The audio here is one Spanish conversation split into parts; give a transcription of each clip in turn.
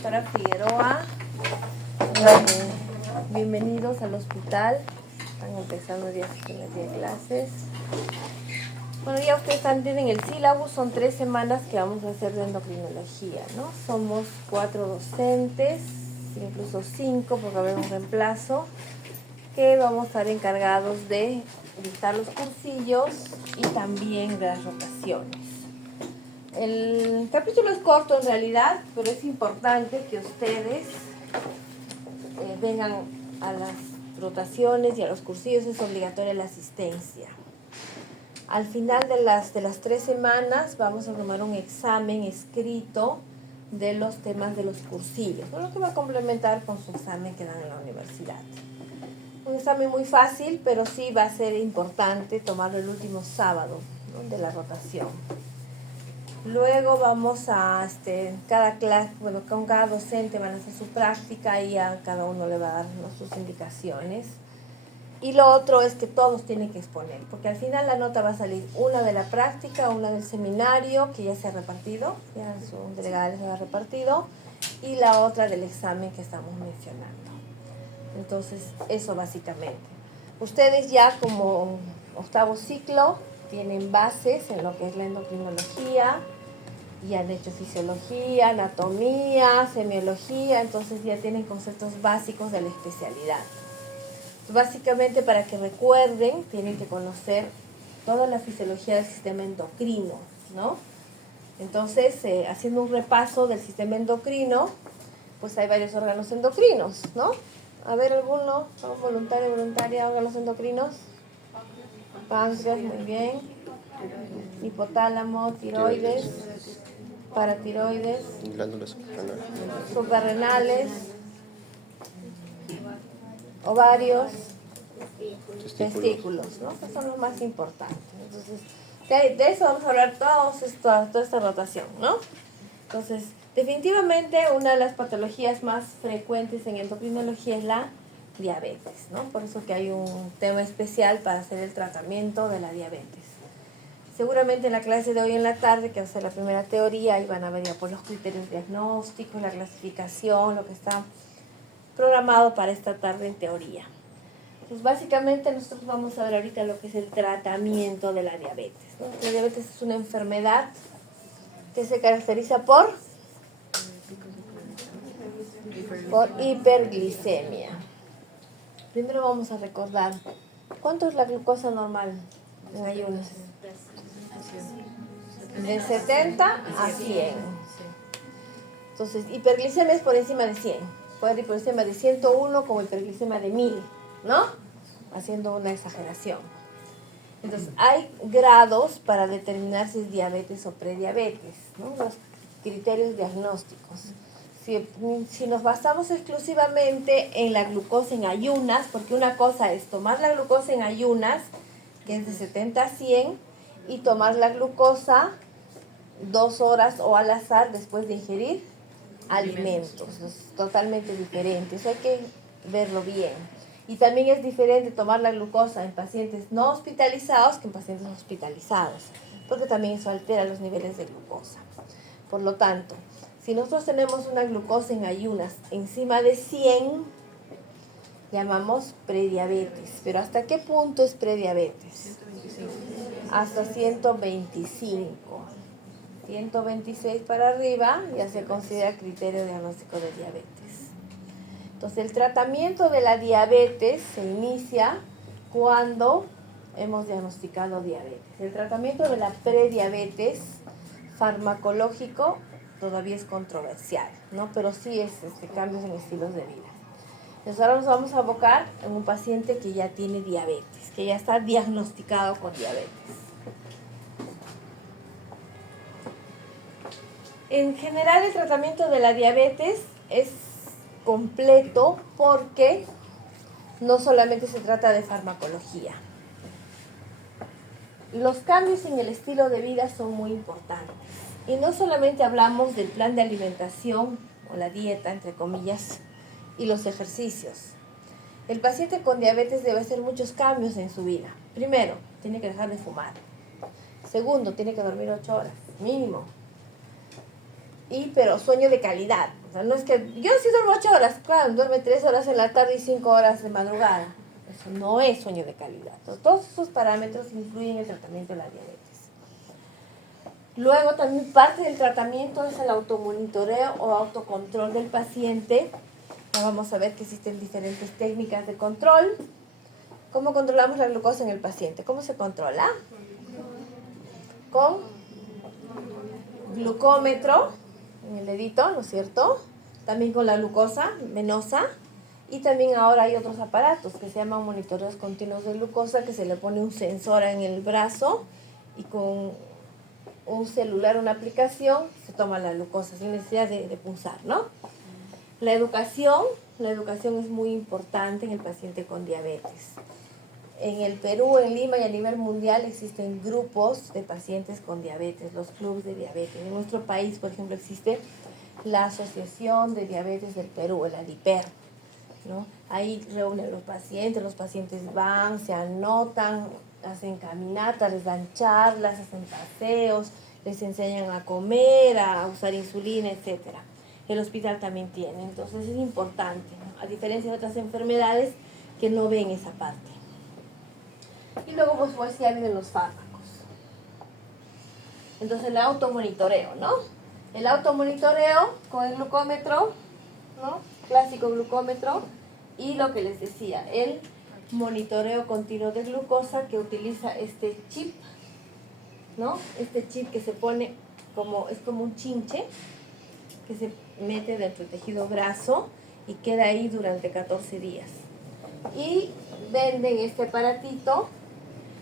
doctora Figueroa. Bienvenidos al hospital. Están empezando ya de clases. Bueno, ya ustedes tienen el sílabo, son 3 semanas que vamos a hacer de endocrinología, ¿no? Somos 4 docentes, incluso 5 porque va a haber un reemplazo, que vamos a estar encargados de dictar los cursillos y también de las rotaciones. El capítulo es corto en realidad, pero es importante que ustedes vengan a las rotaciones y a los cursillos. Es obligatoria la asistencia. Al final de las 3 semanas vamos a tomar un examen escrito de los temas de los cursillos, ¿no? Lo que va a complementar con su examen que dan en la universidad. Un examen muy fácil, pero sí va a ser importante tomarlo el último sábado, ¿no?, de la rotación. Luego vamos a, cada clase, bueno, con cada docente van a hacer su práctica y a cada uno le va a dar, ¿no?, sus indicaciones. Y lo otro es que todos tienen que exponer, porque al final la nota va a salir una de la práctica, una del seminario, que ya se ha repartido, ya su delegada se ha repartido, y la otra del examen que estamos mencionando. Entonces, eso básicamente. Ustedes ya como 8º ciclo tienen bases en lo que es la endocrinología, y han hecho fisiología, anatomía, semiología, entonces ya tienen conceptos básicos de la especialidad. Básicamente, para que recuerden, tienen que conocer toda la fisiología del sistema endocrino, ¿no? Entonces, haciendo un repaso del sistema endocrino, pues hay varios órganos endocrinos, ¿no? A ver, alguno, voluntario, voluntaria, órganos endocrinos. Páncreas, muy bien. Hipotálamo, tiroides, paratiroides, glándulas suprarrenales, ovarios, testículos, ¿no? Que son los más importantes. Entonces, de eso vamos a hablar toda esta rotación, ¿no? Entonces, definitivamente una de las patologías más frecuentes en endocrinología es la diabetes, ¿no? Por eso que hay un tema especial para hacer el tratamiento de la diabetes. Seguramente en la clase de hoy en la tarde, que va a ser la primera teoría, ahí van a ver ya pues los criterios diagnósticos, la clasificación, lo que está programado para esta tarde en teoría. Pues básicamente nosotros vamos a ver ahorita lo que es el tratamiento de la diabetes, ¿no? La diabetes es una enfermedad que se caracteriza por hiperglicemia. Primero vamos a recordar, ¿cuánto es la glucosa normal en ayunas? De 70 a 100. Entonces, hiperglicemia es por encima de 100. Puede haber hiperglicemia de 101 como hiperglicemia de 1000, ¿no? Haciendo una exageración. Entonces, hay grados para determinar si es diabetes o prediabetes, ¿no? Los criterios diagnósticos. Si nos basamos exclusivamente en la glucosa en ayunas, porque una cosa es tomar la glucosa en ayunas, que es de 70 a 100, y tomar la glucosa 2 horas o al azar después de ingerir alimentos. Es totalmente diferente, eso hay que verlo bien. Y también es diferente tomar la glucosa en pacientes no hospitalizados que en pacientes hospitalizados, porque también eso altera los niveles de glucosa. Por lo tanto, si nosotros tenemos una glucosa en ayunas encima de 100, llamamos prediabetes. Pero ¿hasta qué punto es prediabetes? 125. Hasta 125. 126 para arriba ya se considera criterio diagnóstico de diabetes. Entonces, el tratamiento de la diabetes se inicia cuando hemos diagnosticado diabetes. El tratamiento de la prediabetes farmacológico todavía es controversial, ¿no? Pero sí es cambios en estilos de vida. Entonces, ahora nos vamos a abocar en un paciente que ya tiene diabetes, que ya está diagnosticado con diabetes. En general, el tratamiento de la diabetes es completo porque no solamente se trata de farmacología. Los cambios en el estilo de vida son muy importantes. Y no solamente hablamos del plan de alimentación o la dieta, entre comillas, y los ejercicios. El paciente con diabetes debe hacer muchos cambios en su vida. Primero, tiene que dejar de fumar. Segundo, tiene que dormir 8 horas, mínimo. Pero sueño de calidad, O sea, no es que yo sí duermo 8 horas, claro, duerme 3 horas en la tarde y 5 horas de madrugada. Eso no es sueño de calidad. Entonces, todos esos parámetros influyen en el tratamiento de la diabetes. Luego también parte del tratamiento es el automonitoreo o autocontrol del paciente. Ya vamos a ver que existen diferentes técnicas de control. ¿Cómo controlamos la glucosa en el paciente? ¿Cómo se controla? Con glucómetro en el dedito, ¿no es cierto? También con la glucosa venosa. Y también ahora hay otros aparatos que se llaman monitoreos continuos de glucosa, que se le pone un sensor en el brazo y con un celular, una aplicación, se toma la glucosa sin necesidad de pulsar, ¿no? La educación es muy importante en el paciente con diabetes. En el Perú, en Lima y a nivel mundial existen grupos de pacientes con diabetes, los clubes de diabetes. En nuestro país, por ejemplo, existe la Asociación de Diabetes del Perú, el ADIPER, ¿no? Ahí reúnen los pacientes van, se anotan, hacen caminatas, les dan charlas, hacen paseos, les enseñan a comer, a usar insulina, etc. El hospital también tiene, entonces es importante, ¿no? A diferencia de otras enfermedades que no ven esa parte. Y luego pues ya vienen los fármacos. Entonces el automonitoreo, ¿no? El automonitoreo con el glucómetro, ¿no? Clásico glucómetro. Y lo que les decía, el monitoreo continuo de glucosa que utiliza este chip, ¿no? Este chip que se pone es como un chinche que se mete dentro del tejido graso y queda ahí durante 14 días. Y venden este aparatito,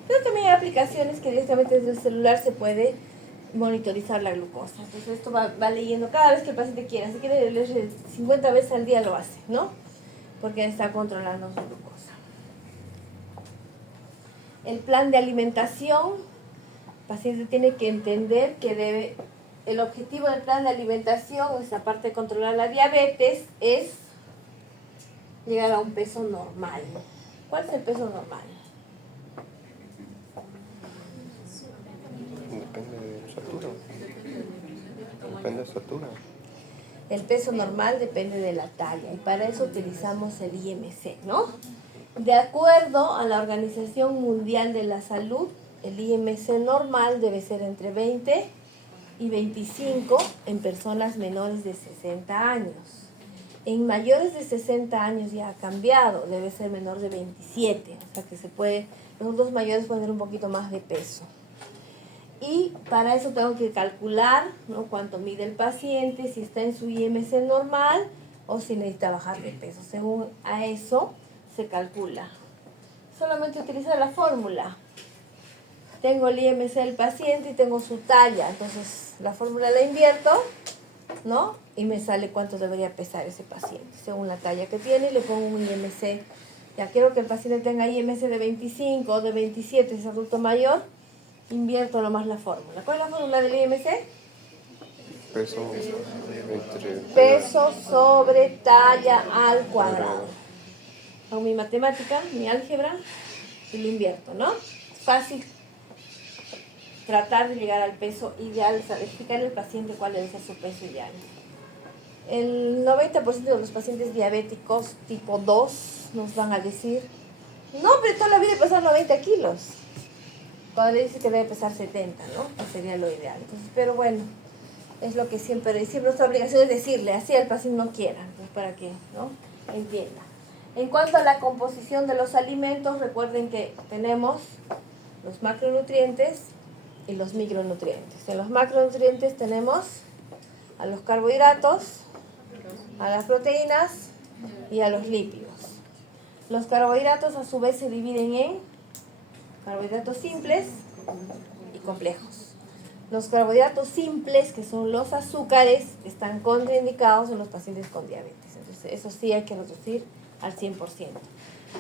pero también hay aplicaciones que directamente desde el celular se puede monitorizar la glucosa. Entonces esto va leyendo cada vez que el paciente quiera. Si quiere leer 50 veces al día lo hace, ¿no? Porque está controlando su glucosa. El plan de alimentación, el paciente tiene que entender que el objetivo del plan de alimentación, esa parte de controlar la diabetes, es llegar a un peso normal. ¿Cuál es el peso normal? Depende de su altura. Depende de su altura. El peso normal depende de la talla y para eso utilizamos el IMC, ¿no? De acuerdo a la Organización Mundial de la Salud, el IMC normal debe ser entre 20 y 25 en personas menores de 60 años. En mayores de 60 años ya ha cambiado, debe ser menor de 27, o sea que los dos mayores pueden tener un poquito más de peso. Y para eso tengo que calcular, ¿no?, cuánto mide el paciente, si está en su IMC normal o si necesita bajar de peso. Según a eso se calcula. Solamente utilizar la fórmula. Tengo el IMC del paciente y tengo su talla. Entonces la fórmula la invierto, ¿no? Y me sale cuánto debería pesar ese paciente. Según la talla que tiene, le pongo un IMC. Ya quiero que el paciente tenga IMC de 25 o de 27, si es adulto mayor. Invierto nomás la fórmula. ¿Cuál es la fórmula del IMC? Peso sobre talla al cuadrado. Hago mi matemática, mi álgebra y lo invierto, ¿no? Fácil tratar de llegar al peso ideal, explicarle al paciente cuál debe ser su peso ideal. El 90% de los pacientes diabéticos tipo 2 nos van a decir, no, pero toda la vida he pesado 90 kilos. Padre dice que debe pesar 70, ¿no? Que sería lo ideal. Entonces, pero bueno, es lo que siempre nuestra obligación es decirle, así el paciente no quiera, pues para que, ¿no?, entienda. En cuanto a la composición de los alimentos, recuerden que tenemos los macronutrientes y los micronutrientes. En los macronutrientes tenemos a los carbohidratos, a las proteínas y a los lípidos. Los carbohidratos a su vez se dividen en carbohidratos simples y complejos. Los carbohidratos simples, que son los azúcares, están contraindicados en los pacientes con diabetes. Entonces, eso sí hay que reducir al 100%.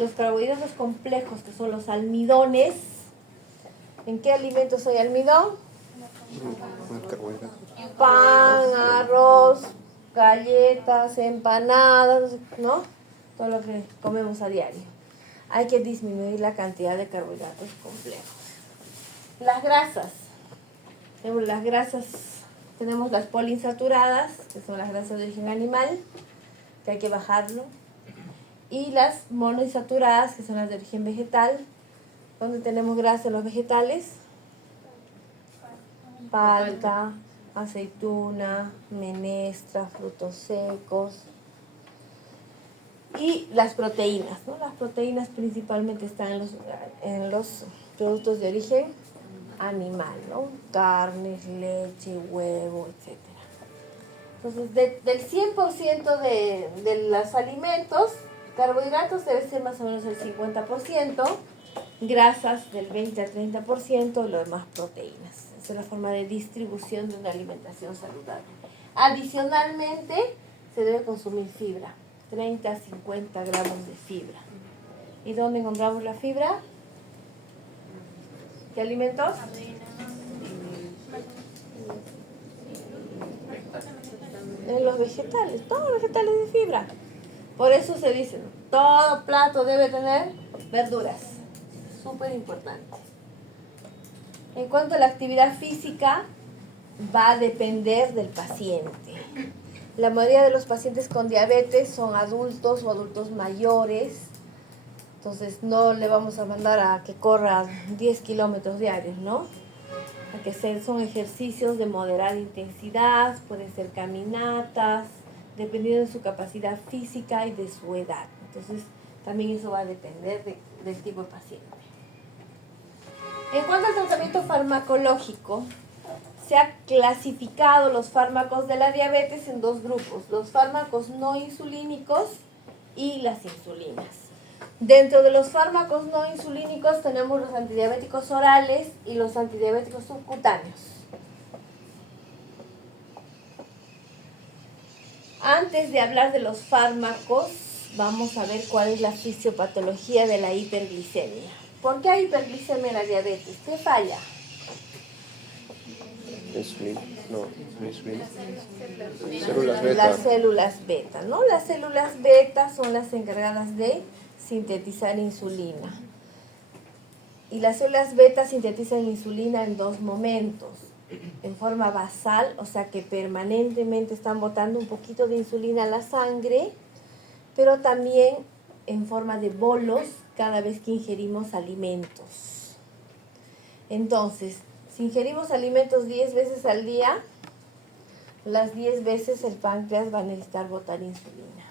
Los carbohidratos complejos, que son los almidones, ¿en qué alimentos hay almidón? Pan, arroz, galletas, empanadas, ¿no? Todo lo que comemos a diario. Hay que disminuir la cantidad de carbohidratos complejos. Las grasas. Tenemos las grasas Tenemos las poliinsaturadas, que son las grasas de origen animal, que hay que bajarlo. Y las monoinsaturadas, que son las de origen vegetal. ¿Dónde tenemos grasa en los vegetales? Palta, aceituna, menestra, frutos secos. Y las proteínas, ¿no? Las proteínas principalmente están en los productos de origen animal, ¿no? Carnes, leche, huevo, etc. Entonces, del 100% de los alimentos, carbohidratos debe ser más o menos el 50%, grasas del 20 al 30% y lo demás proteínas. Esa es la forma de distribución de una alimentación saludable. Adicionalmente, se debe consumir fibra, 30 a 50 gramos de fibra. ¿Y dónde encontramos la fibra? ¿Qué alimentos? En los vegetales, todos los vegetales de fibra. Por eso se dice, ¿no? Todo plato debe tener verduras. Súper importante. En cuanto a la actividad física, va a depender del paciente. La mayoría de los pacientes con diabetes son adultos o adultos mayores. Entonces no le vamos a mandar a que corra 10 kilómetros diarios, ¿no? A que son ejercicios de moderada intensidad, pueden ser caminatas, dependiendo de su capacidad física y de su edad. Entonces también eso va a depender del tipo de paciente. En cuanto al tratamiento farmacológico, se ha clasificado los fármacos de la diabetes en dos grupos, los fármacos no insulínicos y las insulinas. Dentro de los fármacos no insulínicos tenemos los antidiabéticos orales y los antidiabéticos subcutáneos. Antes de hablar de los fármacos, vamos a ver cuál es la fisiopatología de la hiperglicemia. ¿Por qué hay hiperglicemia en la diabetes? ¿Qué falla? Insulina, no, insulina. Células beta. Las células beta, ¿no? Las células beta son las encargadas de sintetizar insulina. Y las células beta sintetizan insulina en dos momentos. En forma basal, o sea que permanentemente están botando un poquito de insulina a la sangre, pero también en forma de bolos cada vez que ingerimos alimentos. Entonces, si ingerimos alimentos 10 veces al día, las 10 veces el páncreas va a necesitar botar insulina,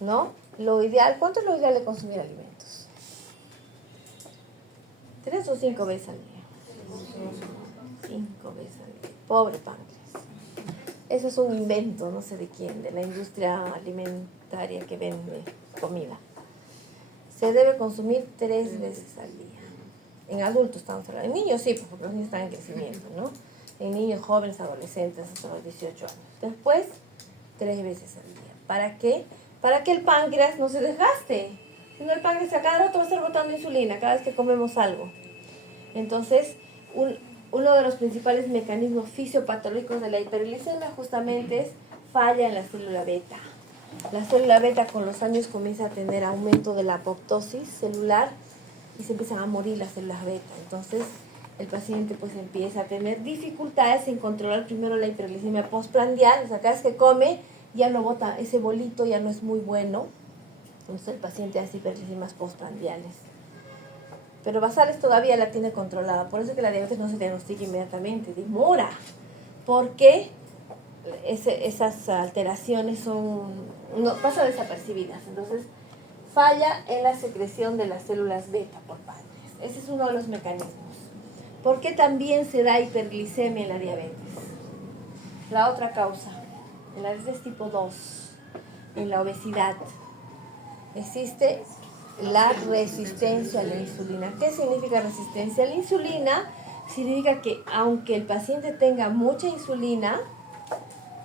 ¿no? Lo ideal, ¿cuánto es lo ideal de consumir alimentos? 3 o 5 veces al día. 5 veces al día. Pobre páncreas. Eso es un invento, no sé de quién, de la industria alimentaria que vende comida. Se debe consumir 3 veces al día. En adultos estamos hablando. En niños sí, porque los niños están en crecimiento, ¿no? En niños jóvenes, adolescentes, hasta los 18 años. Después, 3 veces al día. ¿Para qué? Para que el páncreas no se desgaste. Si no, el páncreas a cada rato va a estar botando insulina cada vez que comemos algo. Entonces, uno de los principales mecanismos fisiopatológicos de la hiperglicemia justamente es falla en la célula beta. La célula beta con los años comienza a tener aumento de la apoptosis celular y se empiezan a morir las células beta. Entonces, el paciente pues empieza a tener dificultades en controlar primero la hiperglicemia postprandial, o sea, cada vez que come ya no bota, ese bolito ya no es muy bueno. Entonces el paciente hace hiperglicemias postprandiales. Pero basales todavía la tiene controlada, por eso es que la diabetes no se diagnostica inmediatamente, demora, porque esas alteraciones pasan desapercibidas. Entonces falla en la secreción de las células beta por páncreas. Ese es uno de los mecanismos. ¿Por qué también se da hiperglicemia en la diabetes? La otra causa, en la diabetes tipo 2, en la obesidad, existe la resistencia a la insulina. ¿Qué significa resistencia a la insulina? Significa que aunque el paciente tenga mucha insulina,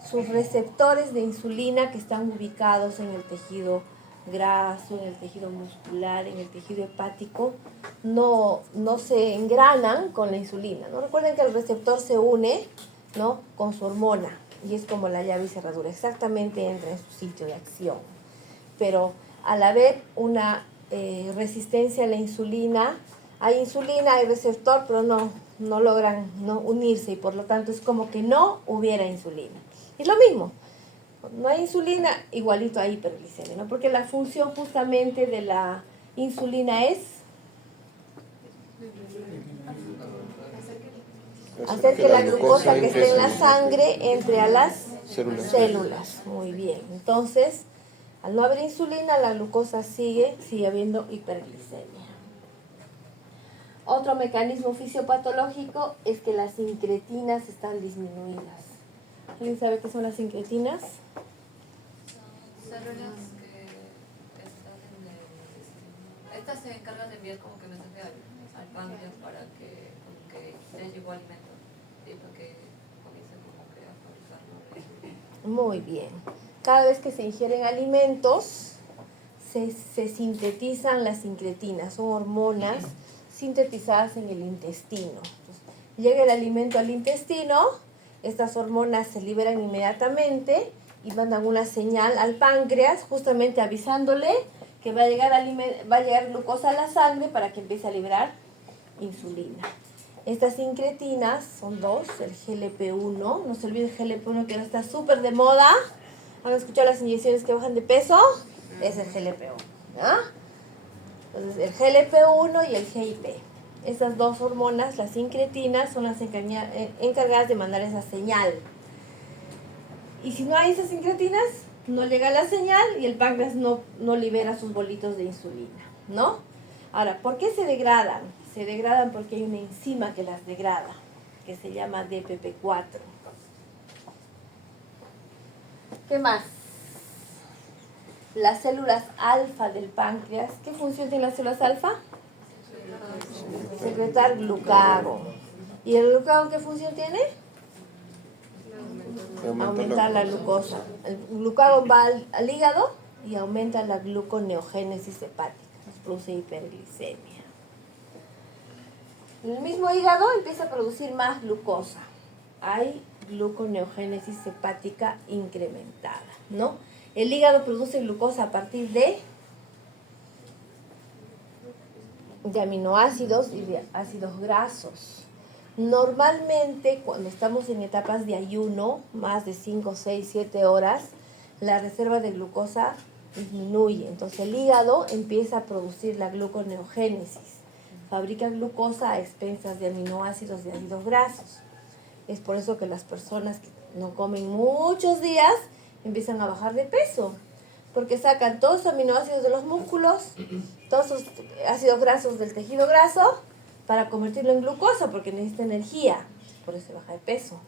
sus receptores de insulina que están ubicados en el tejido graso, en el tejido muscular, en el tejido hepático, no se engranan con la insulina, ¿no? Recuerden que el receptor se une, ¿no?, con su hormona y es como la llave y cerradura, exactamente entra en su sitio de acción. Pero al haber una resistencia a la insulina, hay receptor, pero no no logran no unirse y por lo tanto es como que no hubiera insulina. Es lo mismo, no hay insulina, igualito a hiperglicemia, ¿no? Porque la función justamente de la insulina es hacer que la glucosa que esté en la sangre entre a las células. Muy bien, entonces al no haber insulina la glucosa sigue habiendo hiperglicemia. Otro mecanismo fisiopatológico es que las incretinas están disminuidas. ¿Alguien sabe qué son las incretinas? Son células que están en el... Estas se encargan de enviar como que mensaje al páncreas para que como que le llegó alimento y para que comience como que a fabricarlo. Muy bien. Cada vez que se ingieren alimentos, se sintetizan las incretinas, son hormonas sintetizadas en el intestino. Entonces, llega el alimento al intestino, estas hormonas se liberan inmediatamente y mandan una señal al páncreas, justamente avisándole que va a llegar glucosa a la sangre para que empiece a liberar insulina. Estas incretinas son dos, el GLP-1, no se olvide el GLP-1 que ahora está súper de moda. ¿Han escuchado las inyecciones que bajan de peso? Es el GLP-1, ¿ah? Entonces, el GLP-1 y el GIP. Estas dos hormonas, las incretinas, son las encargadas de mandar esa señal. Y si no hay esas incretinas, no llega la señal y el páncreas no libera sus bolitos de insulina, ¿no? Ahora, ¿por qué se degradan? Se degradan porque hay una enzima que las degrada, que se llama DPP4. ¿Qué más? Las células alfa del páncreas. ¿Qué función tienen las células alfa? Secretar glucagón. ¿Y el glucagón qué función tiene? Aumentar la glucosa. El glucagón va al hígado y aumenta la gluconeogénesis hepática. Nos produce hiperglicemia. El mismo hígado empieza a producir más glucosa. Hay gluconeogénesis hepática incrementada, ¿no? El hígado produce glucosa a partir de aminoácidos y de ácidos grasos. Normalmente, cuando estamos en etapas de ayuno, más de 5, 6, 7 horas, la reserva de glucosa disminuye. Entonces, el hígado empieza a producir la gluconeogénesis. Fabrica glucosa a expensas de aminoácidos y ácidos grasos. Es por eso que las personas que no comen muchos días empiezan a bajar de peso, porque sacan todos los aminoácidos de los músculos, todos los ácidos grasos del tejido graso, para convertirlo en glucosa, porque necesita energía, por eso baja de peso.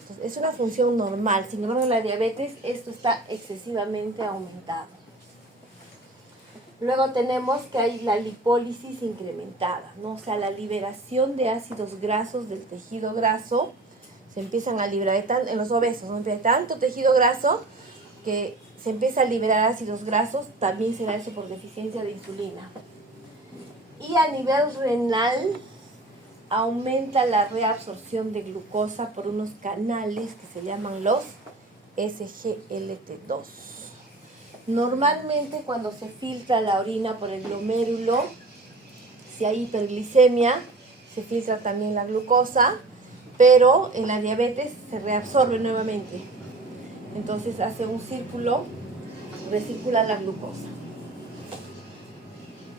Entonces, es una función normal. Sin embargo, en la diabetes esto está excesivamente aumentado. Luego tenemos que hay la lipólisis incrementada, ¿no? O sea, la liberación de ácidos grasos del tejido graso se empiezan a liberar en los obesos, ¿no? De tanto tejido graso que se empieza a liberar ácidos grasos, también se da eso por deficiencia de insulina. Y a nivel renal aumenta la reabsorción de glucosa por unos canales que se llaman los SGLT2. Normalmente cuando se filtra la orina por el glomérulo, si hay hiperglicemia, se filtra también la glucosa, pero en la diabetes se reabsorbe nuevamente. Entonces hace un círculo, recircula la glucosa.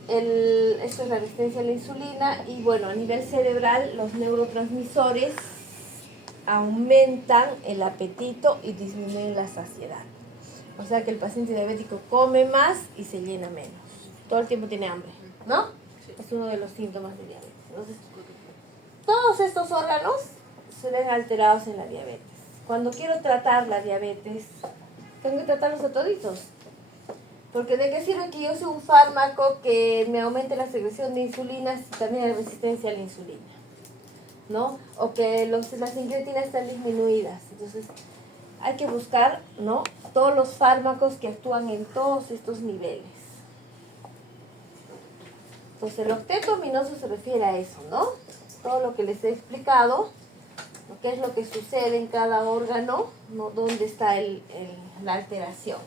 Esto es la resistencia a la insulina y bueno, a nivel cerebral los neurotransmisores aumentan el apetito y disminuyen la saciedad. O sea que el paciente diabético come más y se llena menos. Todo el tiempo tiene hambre, ¿no? Es uno de los síntomas de diabetes. Entonces, todos estos órganos se ven alterados en la diabetes. Cuando quiero tratar la diabetes, tengo que tratarlos a toditos. Porque ¿de qué sirve que yo use un fármaco que me aumente la secreción de insulina si también hay resistencia a la insulina? ¿No? O que las incretinas están disminuidas. Entonces, hay que buscar, ¿no?, todos los fármacos que actúan en todos estos niveles. Entonces, el octeto ominoso se refiere a eso, ¿no? Todo lo que les he explicado, qué es lo que sucede en cada órgano, ¿no?, dónde está la alteración.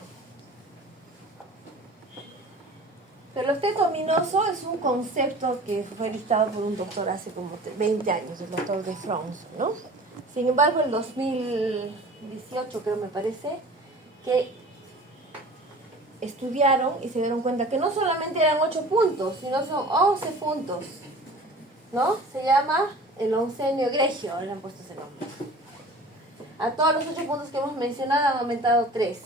Pero el octeto ominoso es un concepto que fue listado por un doctor hace como 20 años, el doctor de France, ¿no? Sin embargo, en 2018, creo me parece, que estudiaron y se dieron cuenta que no solamente eran 8 puntos, sino son 11 puntos, ¿no? Se llama el oncenio egregio, le han puesto ese nombre. A todos los 8 puntos que hemos mencionado han aumentado 3.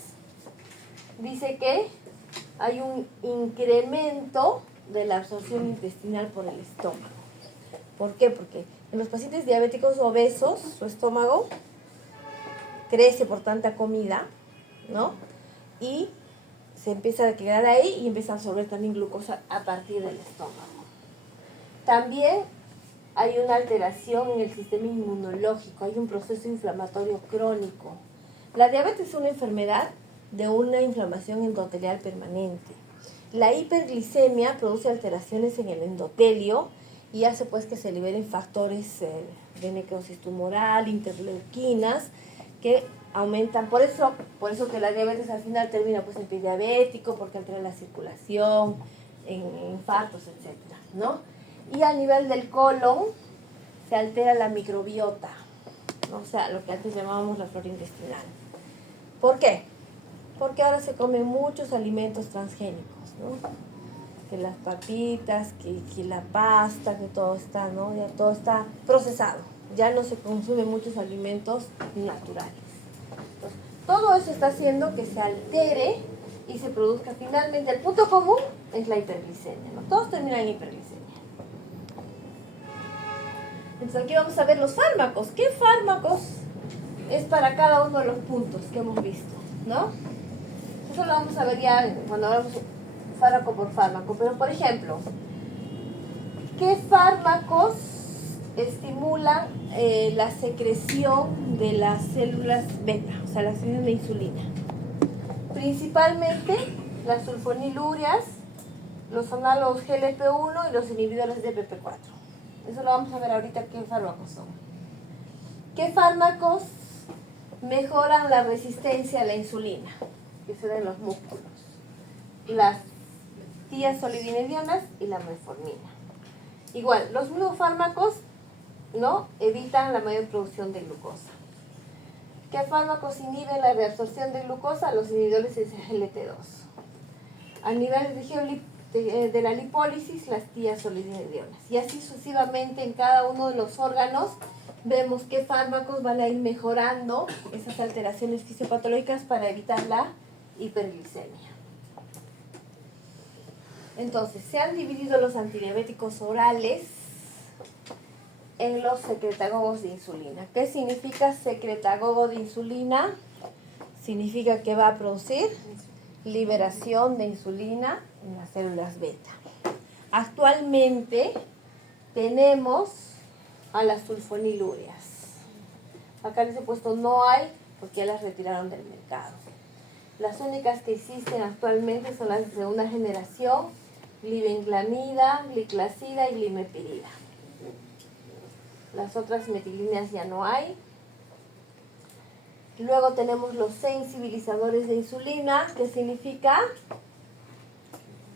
Dice que hay un incremento de la absorción intestinal por el estómago. ¿Por qué? Porque en los pacientes diabéticos obesos, su estómago crece por tanta comida, ¿no? Y se empieza a quedar ahí y empieza a absorber también glucosa a partir del estómago. También hay una alteración en el sistema inmunológico, hay un proceso inflamatorio crónico. La diabetes es una enfermedad de una inflamación endotelial permanente. La hiperglicemia produce alteraciones en el endotelio y hace pues que se liberen factores de necrosis tumoral, interleuquinas, que aumentan, por eso que la diabetes al final termina pues en pie diabético, porque altera la circulación, en infartos, etcétera, ¿no? Y a nivel del colon se altera la microbiota, ¿no? O sea, lo que antes llamábamos la flora intestinal. ¿Por qué? Porque ahora se comen muchos alimentos transgénicos, ¿no? Que las papitas, que la pasta, que todo está, ¿no? Ya todo está procesado. Ya no se consumen muchos alimentos naturales. Entonces, todo eso está haciendo que se altere y se produzca finalmente. El punto común es la hiperglicemia, ¿no? Todos terminan en hiperglicemia. Entonces aquí vamos a ver los fármacos. ¿Qué fármacos es para cada uno de los puntos que hemos visto, ¿no? Eso lo vamos a ver ya cuando hablamos fármaco por fármaco. Pero, por ejemplo, ¿qué fármacos estimulan la secreción de las células beta, o sea, la secreción de insulina? Principalmente las sulfonilurias, los análogos GLP-1 y los inhibidores de PP4. Eso lo vamos a ver ahorita qué fármacos son. ¿Qué fármacos mejoran la resistencia a la insulina? Que se da en los músculos. Las tiazolidinedionas y la metformina. Igual, los mismos fármacos, ¿no?, evitan la mayor producción de glucosa. ¿Qué fármacos inhiben la reabsorción de glucosa? Los inhibidores de SGLT2. A nivel de la lipólisis, las tiazolidinedionas. Y así sucesivamente en cada uno de los órganos vemos qué fármacos van a ir mejorando esas alteraciones fisiopatológicas para evitar la hiperglicemia. Entonces, se han dividido los antidiabéticos orales en los secretagogos de insulina. ¿Qué significa secretagogo de insulina? Significa que va a producir liberación de insulina en las células beta. Actualmente tenemos a las sulfonilurias. Acá les he puesto no hay porque ya las retiraron del mercado. Las únicas que existen actualmente son las de segunda generación, glibenclamida, gliclazida y glimepirida. Las otras metilíneas ya no hay. Luego tenemos los sensibilizadores de insulina, que significa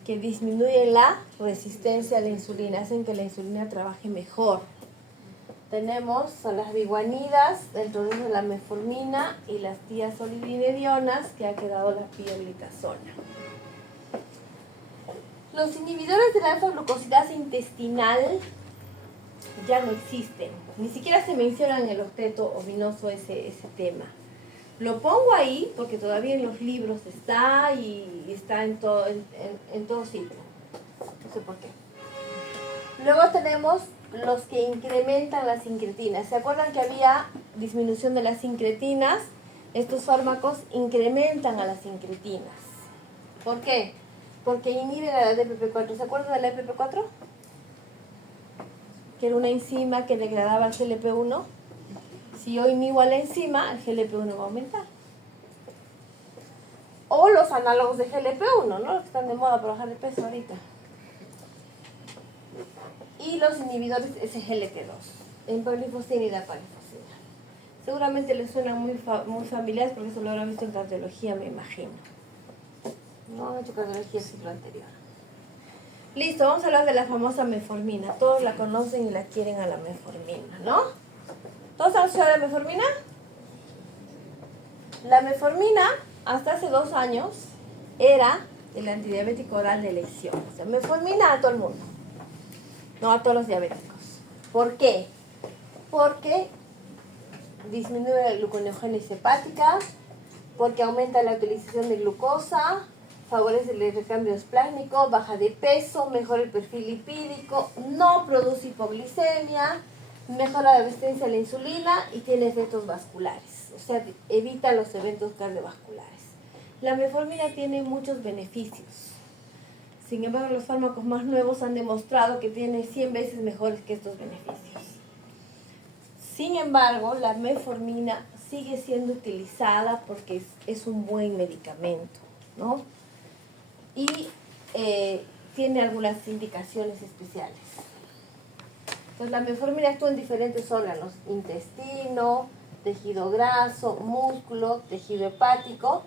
que disminuyen la resistencia a la insulina, hacen que la insulina trabaje mejor. Tenemos a las biguanidas, dentro de eso la metformina y las tiazolidinedionas, que ha quedado la pioglitazona. Los inhibidores de la alfa-glucosidasa intestinal ya no existen. Ni siquiera se menciona en el octeto ominoso ese tema. Lo pongo ahí porque todavía en los libros está y está en todo sitio. No sé por qué. Luego tenemos los que incrementan las sincretinas. ¿Se acuerdan que había disminución de las sincretinas? Estos fármacos incrementan a las sincretinas. ¿Por qué? Porque inhiben a la DPP4. ¿Se acuerdan de la DPP4? Que era una enzima que degradaba el GLP-1. Si yo inhibo a la enzima, el GLP-1 va a aumentar. O los análogos de GLP-1, ¿no? Los que están de moda para bajar de peso ahorita. Y los inhibidores SGLT2, empaglifosina y dapaglifosina. Seguramente les suenan muy familiares porque eso lo habrán visto en cardiología, me imagino. No han hecho cardiología el siglo anterior. Listo, vamos a hablar de la famosa metformina. Todos la conocen y la quieren a la metformina, ¿no? ¿Todos han escuchado de la metformina? La metformina, hasta hace 2 años, era el antidiabético oral de elección. O sea, metformina a todo el mundo, no a todos los diabéticos. ¿Por qué? Porque disminuye la gluconeogénesis hepática, porque aumenta la utilización de glucosa, favorece el recambio plásmico, baja de peso, mejora el perfil lipídico, no produce hipoglicemia, mejora la resistencia a la insulina y tiene efectos vasculares, o sea, evita los eventos cardiovasculares. La metformina tiene muchos beneficios. Sin embargo, los fármacos más nuevos han demostrado que tiene 100 veces mejores que estos beneficios. Sin embargo, la metformina sigue siendo utilizada porque es un buen medicamento, ¿no? Y tiene algunas indicaciones especiales. Entonces, la metformina actúa en diferentes órganos: intestino, tejido graso, músculo, tejido hepático,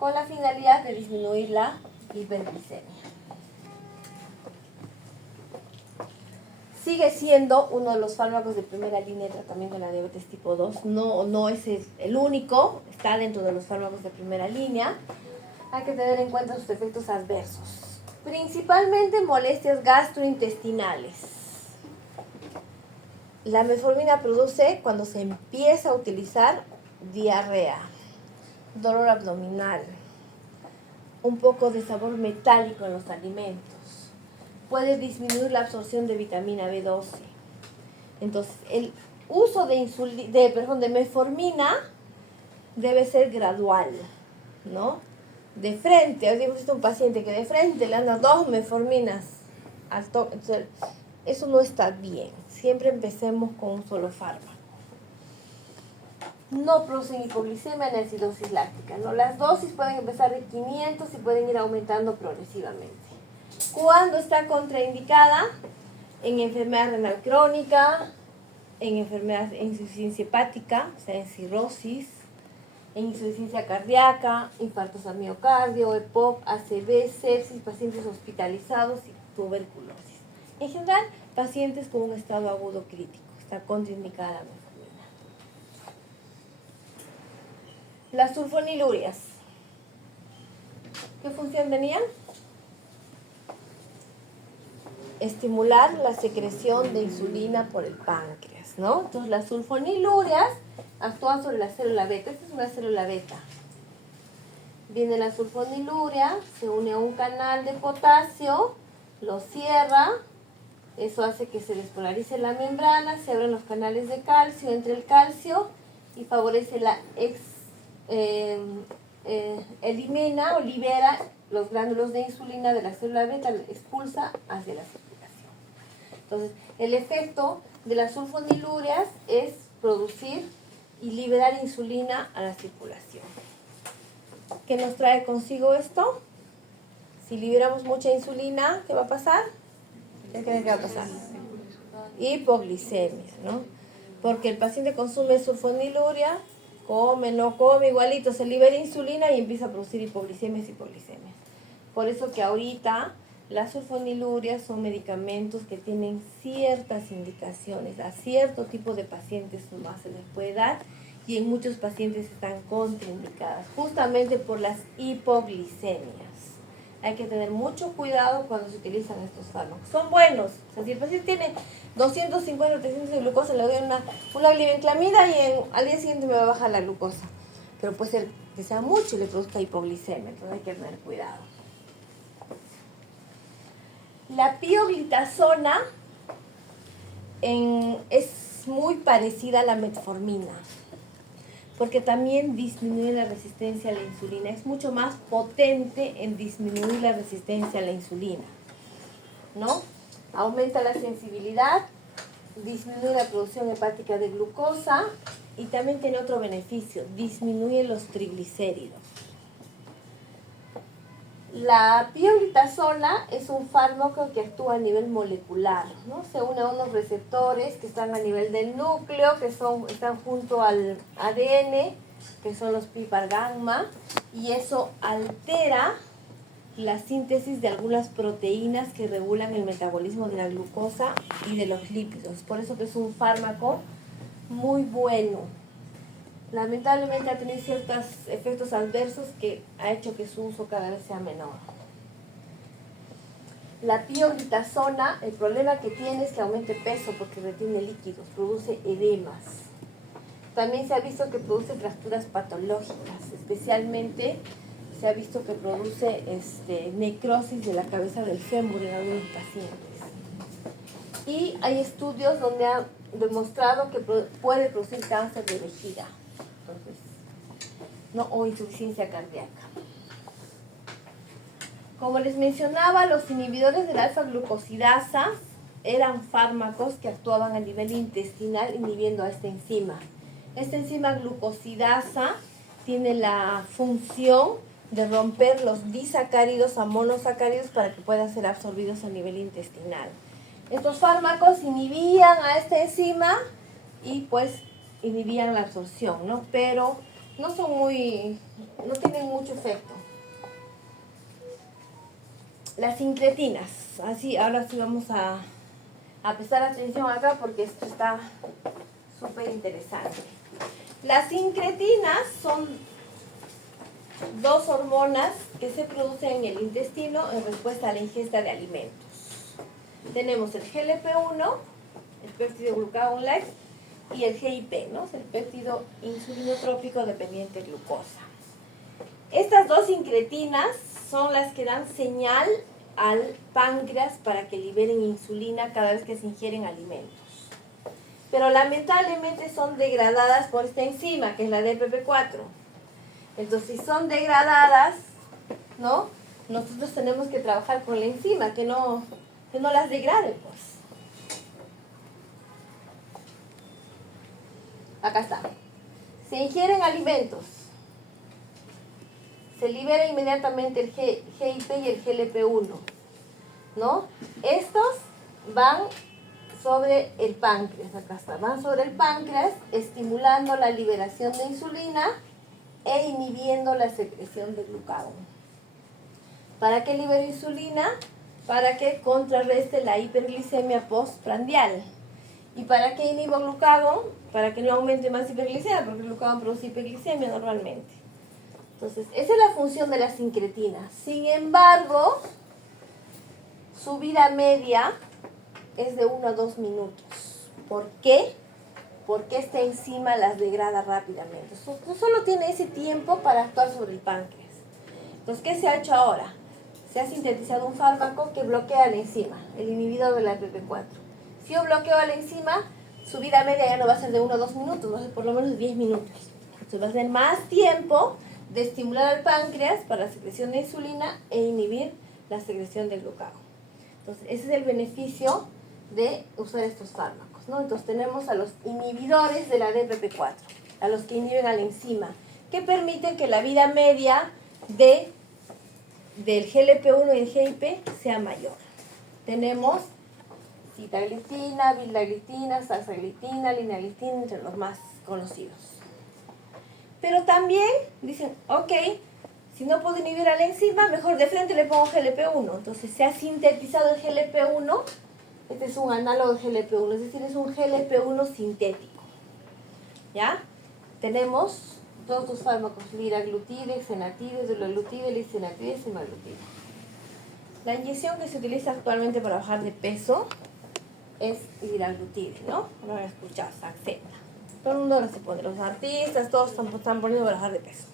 con la finalidad de disminuir la hiperglicemia. Sigue siendo uno de los fármacos de primera línea de tratamiento de la diabetes tipo 2. No es el único, está dentro de los fármacos de primera línea. Hay que tener en cuenta sus efectos adversos. Principalmente molestias gastrointestinales. La metformina produce, cuando se empieza a utilizar, diarrea, dolor abdominal, un poco de sabor metálico en los alimentos. Puede disminuir la absorción de vitamina B12. Entonces, el uso de metformina debe ser gradual, ¿no? De frente, hoy hemos visto un paciente que de frente le han dado 2 metforminas al toque. Entonces, eso no está bien. Siempre empecemos con un solo fármaco. No producen hipoglicemia ni acidosis láctica, ¿no? Las dosis pueden empezar de 500 y pueden ir aumentando progresivamente. ¿Cuándo está contraindicada? En enfermedad renal crónica, en enfermedad de insuficiencia hepática, o sea, en cirrosis, en insuficiencia cardíaca, infartos al miocardio, EPOC, ACV, sepsis, pacientes hospitalizados y tuberculosis. En general, pacientes con un estado agudo crítico. Está contraindicada la metformina. Las sulfonilurias. ¿Qué función tenían? Estimular la secreción de insulina por el páncreas, ¿no? Entonces, las sulfonilurias actúan sobre la célula beta. Esta es una célula beta. Viene la sulfoniluria, se une a un canal de potasio, lo cierra, eso hace que se despolarice la membrana, se abren los canales de calcio, entra el calcio y favorece elimina o libera los gránulos de insulina de la célula beta, expulsa hacia la circulación. Entonces, el efecto de las sulfonilurias es producir y liberar insulina a la circulación. ¿Qué nos trae consigo esto? Si liberamos mucha insulina, ¿qué va a pasar? ¿Qué creen que va a pasar? Hipoglicemia, ¿no? Porque el paciente consume sulfoniluria, come, no come, igualito, se libera insulina y empieza a producir hipoglicemias. Por eso que ahorita las sulfonilurias son medicamentos que tienen ciertas indicaciones, a cierto tipo de pacientes más se les puede dar y en muchos pacientes están contraindicadas, justamente por las hipoglicemias. Hay que tener mucho cuidado cuando se utilizan estos fármacos. Son buenos. O sea, si el paciente tiene 250, 300 de glucosa, le doy una glibenclamida y al día siguiente me va a bajar la glucosa. Pero puede ser que sea mucho y le produzca hipoglicemia, entonces hay que tener cuidado. La pioglitazona es muy parecida a la metformina, porque también disminuye la resistencia a la insulina. Es mucho más potente en disminuir la resistencia a la insulina, ¿no? Aumenta la sensibilidad, disminuye la producción hepática de glucosa y también tiene otro beneficio, disminuye los triglicéridos. La pioglitazona es un fármaco que actúa a nivel molecular, ¿no? Se une a unos receptores que están a nivel del núcleo, que están junto al ADN, que son los PPAR gamma, y eso altera la síntesis de algunas proteínas que regulan el metabolismo de la glucosa y de los lípidos. Por eso que es un fármaco muy bueno. Lamentablemente ha tenido ciertos efectos adversos que ha hecho que su uso cada vez sea menor. La pioglitazona, el problema que tiene es que aumente peso porque retiene líquidos, produce edemas. También se ha visto que produce fracturas patológicas, especialmente se ha visto que produce necrosis de la cabeza del fémur en algunos pacientes. Y hay estudios donde han demostrado que puede producir cáncer de vejiga, entonces, ¿no? O insuficiencia cardíaca. Como les mencionaba, los inhibidores de la alfa-glucosidasa eran fármacos que actuaban a nivel intestinal inhibiendo a esta enzima. Esta enzima glucosidasa tiene la función de romper los disacáridos a monosacáridos para que puedan ser absorbidos a nivel intestinal. Estos fármacos inhibían a esta enzima y pues inhibían la absorción, ¿no? Pero no tienen mucho efecto. Las incretinas, ahora sí vamos a prestar atención acá porque esto está súper interesante. Las incretinas son dos hormonas que se producen en el intestino en respuesta a la ingesta de alimentos. Tenemos el GLP-1, el péptido glucagon-like, y el GIP, ¿no? Es el péptido insulinotrópico dependiente de glucosa. Estas dos incretinas son las que dan señal al páncreas para que liberen insulina cada vez que se ingieren alimentos. Pero lamentablemente son degradadas por esta enzima, que es la DPP4. Entonces, si son degradadas, ¿no? Nosotros tenemos que trabajar con la enzima, que no las degrade, pues. Acá está. Se ingieren alimentos. Se libera inmediatamente el GIP y el GLP-1, ¿no? Estos van sobre el páncreas, acá está. Van sobre el páncreas, estimulando la liberación de insulina e inhibiendo la secreción de glucagón. ¿Para qué libera insulina? Para que contrarreste la hiperglicemia postprandial. ¿Y para qué inhibo glucagón? Para que no aumente más hiperglicemia, porque el glucagón produce hiperglicemia normalmente. Entonces, esa es la función de las incretinas. Sin embargo, su vida media es de 1 a 2 minutos. ¿Por qué? Porque esta enzima las degrada rápidamente. Solo tiene ese tiempo para actuar sobre el páncreas. Entonces, ¿qué se ha hecho ahora? Se ha sintetizado un fármaco que bloquea la enzima, el inhibidor de la DPP4. Si yo bloqueo a la enzima, su vida media ya no va a ser de 1 a 2 minutos, va a ser por lo menos 10 minutos. Entonces va a ser más tiempo de estimular al páncreas para la secreción de insulina e inhibir la secreción del glucagón. Entonces, ese es el beneficio de usar estos fármacos, ¿no? Entonces, tenemos a los inhibidores de la DPP4, a los que inhiben a la enzima, que permiten que la vida media del GLP-1 y el GIP sea mayor. Tenemos sitaglitina, vildaglitina, saxaglitina, linaglitina, entre los más conocidos. Pero también dicen, ok, si no puedo inhibir a la enzima, mejor de frente le pongo GLP-1. Entonces se ha sintetizado el GLP-1, este es un análogo del GLP-1, es decir, es un GLP-1 sintético. ¿Ya? Tenemos todos los fármacos, liraglutide, exenatide, dulaglutide, lisenatide y semaglutide. La inyección que se utiliza actualmente para bajar de peso es liraglutide, ¿no? No lo han escuchado, Saxenda. Todo el mundo lo se pone, los artistas, todos están poniendo para bajar de peso.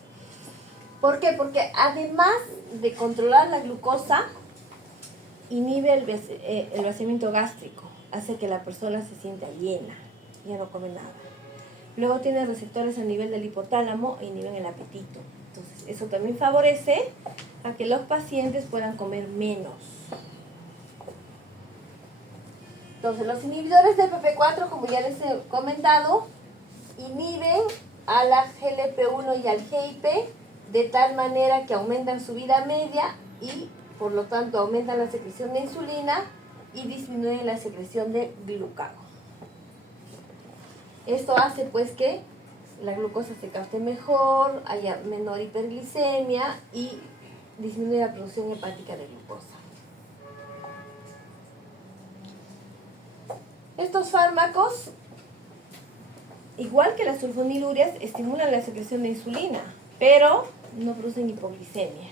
¿Por qué? Porque además de controlar la glucosa, inhibe el vaciamiento gástrico, hace que la persona se sienta llena, ya no come nada. Luego tiene receptores a nivel del hipotálamo e inhiben el apetito. Entonces, eso también favorece a que los pacientes puedan comer menos. Entonces, los inhibidores de PP4, como ya les he comentado, inhiben a la GLP-1 y al GIP de tal manera que aumentan su vida media y, por lo tanto, aumentan la secreción de insulina y disminuyen la secreción de glucagón. Esto hace pues que la glucosa se capte mejor, haya menor hiperglicemia y disminuye la producción hepática de glucosa. Estos fármacos, igual que las sulfonilurias, estimulan la secreción de insulina, pero no producen hipoglicemia.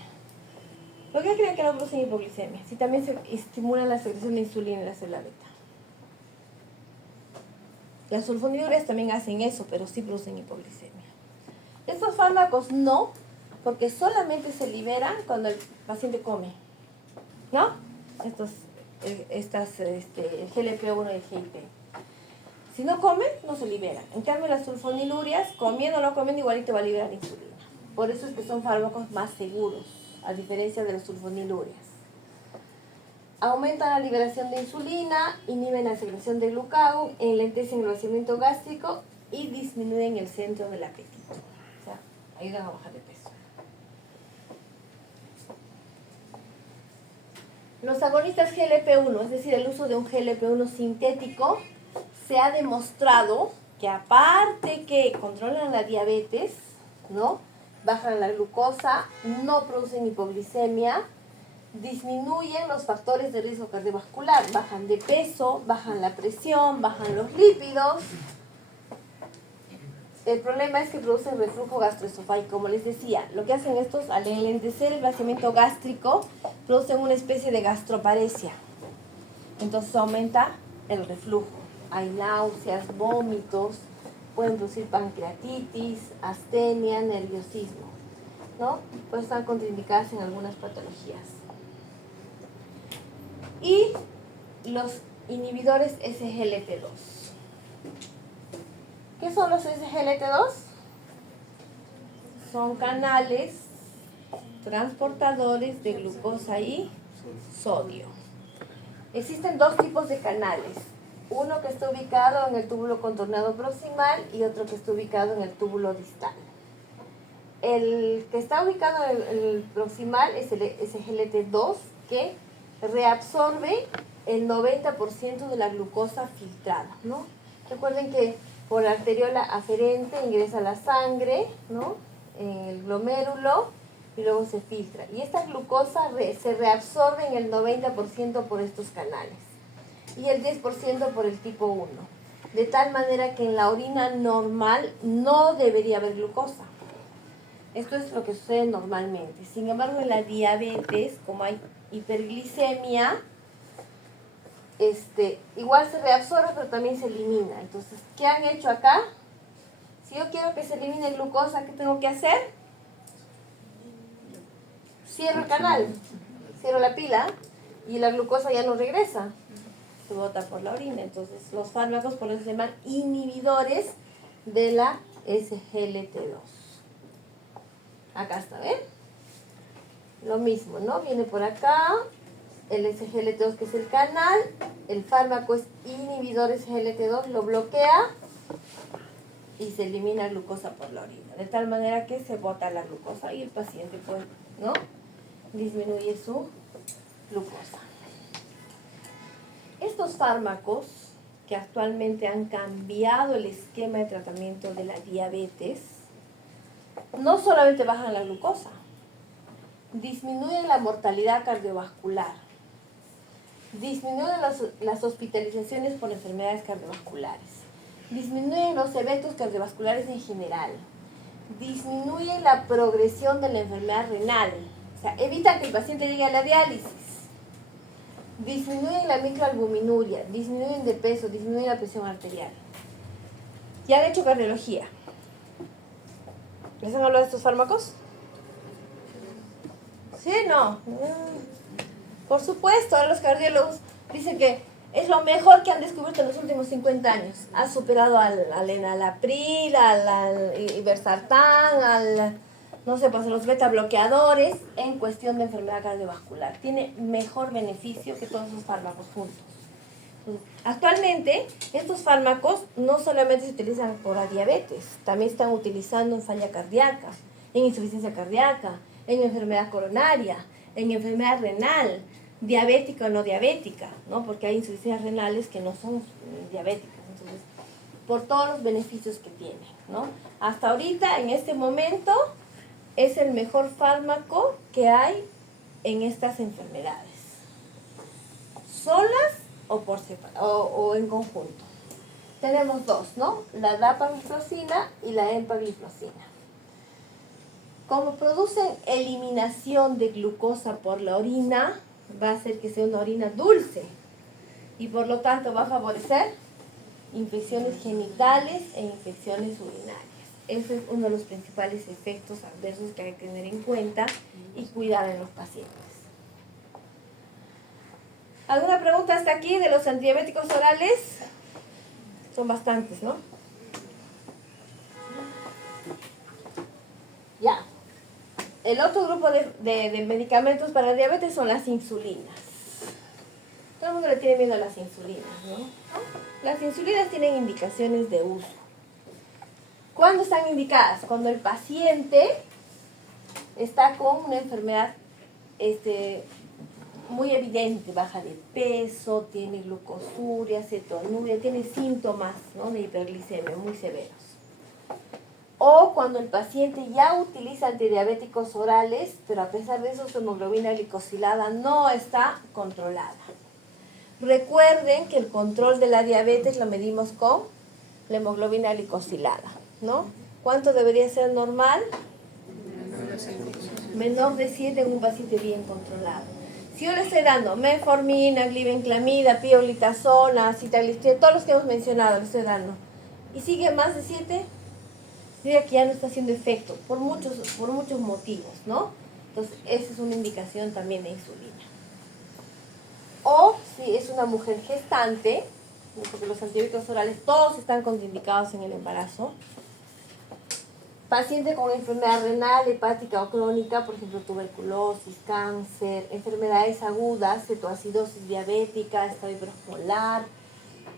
¿Por qué creen que no producen hipoglicemia? Si también se estimulan la secreción de insulina en la célula beta. Las sulfonilurias también hacen eso, pero sí producen hipoglicemia. Estos fármacos no, porque solamente se liberan cuando el paciente come, ¿no? El GLP-1 y el GIP. Si no comen, no se liberan. En cambio, las sulfonilurias, comiendo o no comiendo, igualito va a liberar insulina. Por eso es que son fármacos más seguros, a diferencia de las sulfonilurias. Aumentan la liberación de insulina, inhiben la secreción de glucagón, enlentecen el vaciamiento gástrico y disminuyen el centro del apetito. O sea, ayudan a bajar de peso. Los agonistas GLP-1, es decir, el uso de un GLP-1 sintético, se ha demostrado que aparte que controlan la diabetes, ¿no? Bajan la glucosa, no producen hipoglicemia, disminuyen los factores de riesgo cardiovascular, bajan de peso, bajan la presión, bajan los lípidos. El problema es que producen reflujo gastroesofágico, como les decía. Lo que hacen estos, al enlentecer el vaciamiento gástrico, producen una especie de gastroparesia. Entonces aumenta el reflujo. Hay náuseas, vómitos, pueden producir pancreatitis, astenia, nerviosismo, ¿no? Pueden estar contraindicadas en algunas patologías. Y los inhibidores SGLT2. ¿Qué son los SGLT2? Son canales transportadores de glucosa y sodio. Existen dos tipos de canales. Uno que está ubicado en el túbulo contorneado proximal y otro que está ubicado en el túbulo distal. El que está ubicado en el proximal es el SGLT2, que reabsorbe el 90% de la glucosa filtrada, ¿no? Recuerden que por la arteriola aferente ingresa la sangre, ¿no? En el glomérulo y luego se filtra. Y esta glucosa se reabsorbe en el 90% por estos canales y el 10% por el tipo 1. De tal manera que en la orina normal no debería haber glucosa. Esto es lo que sucede normalmente. Sin embargo, en la diabetes, como hay hiperglicemia, igual se reabsorbe, pero también se elimina. Entonces, ¿qué han hecho acá? Si yo quiero que se elimine glucosa, ¿qué tengo que hacer? Cierro el canal, cierro la pila y la glucosa ya no regresa. Se bota por la orina. Entonces, los fármacos por eso se llaman inhibidores de la SGLT2. Acá está, ¿ven? Lo mismo, ¿no? Viene por acá, el SGLT2 que es el canal, el fármaco es inhibidor SGLT2, lo bloquea y se elimina glucosa por la orina. De tal manera que se bota la glucosa y el paciente, pues, ¿no? Disminuye su glucosa. Estos fármacos que actualmente han cambiado el esquema de tratamiento de la diabetes, no solamente bajan la glucosa, disminuyen la mortalidad cardiovascular, disminuyen las hospitalizaciones por enfermedades cardiovasculares, disminuyen los eventos cardiovasculares en general, disminuyen la progresión de la enfermedad renal, o sea, evitan que el paciente llegue a la diálisis, disminuyen la microalbuminuria, disminuyen de peso, disminuyen la presión arterial. ¿Ya han hecho cardiología? ¿Les han hablado de estos fármacos? ¿Sí? No. Por supuesto, ahora los cardiólogos dicen que es lo mejor que han descubierto en los últimos 50 años. Ha superado al enalapril, al iversartán, no sé, pues los beta bloqueadores en cuestión de enfermedad cardiovascular. Tiene mejor beneficio que todos esos fármacos juntos. Actualmente, estos fármacos no solamente se utilizan por la diabetes, también están utilizando en falla cardíaca, en insuficiencia cardíaca, en enfermedad coronaria, en enfermedad renal, diabética o no diabética, ¿no? Porque hay insuficiencias renales que no son diabéticas. Entonces, por todos los beneficios que tiene, ¿no? Hasta ahorita, en este momento, es el mejor fármaco que hay en estas enfermedades, solas o por separado o en conjunto. Tenemos dos, ¿no? La dapagliflozina y la empagliflozina. Como producen eliminación de glucosa por la orina, va a hacer que sea una orina dulce y por lo tanto va a favorecer infecciones genitales e infecciones urinarias. Ese es uno de los principales efectos adversos que hay que tener en cuenta y cuidar en los pacientes. ¿Alguna pregunta hasta aquí de los antidiabéticos orales? Son bastantes, ¿no? Ya. El otro grupo de medicamentos para la diabetes son las insulinas. Todo el mundo le tiene miedo a las insulinas, ¿no? Las insulinas tienen indicaciones de uso. ¿Cuándo están indicadas? Cuando el paciente está con una enfermedad muy evidente, baja de peso, tiene glucosuria, cetonuria, tiene síntomas, ¿no?, de hiperglicemia muy severos. O cuando el paciente ya utiliza antidiabéticos orales, pero a pesar de eso su hemoglobina glicosilada no está controlada. Recuerden que el control de la diabetes lo medimos con la hemoglobina glicosilada, ¿no? ¿Cuánto debería ser normal? Menor de 7 en un paciente bien controlado. Si yo le estoy dando metformina, glibenclamida, pioglitazona, sitagliptina, todos los que hemos mencionado le estoy dando, y sigue más de 7, diría que ya no está haciendo efecto por muchos motivos, ¿no? Entonces, esa es una indicación también de insulina. O si es una mujer gestante, porque los antibióticos orales todos están contraindicados en el embarazo. Paciente con enfermedad renal, hepática o crónica, por ejemplo, tuberculosis, cáncer, enfermedades agudas, cetoacidosis diabética, estado hiperosmolar,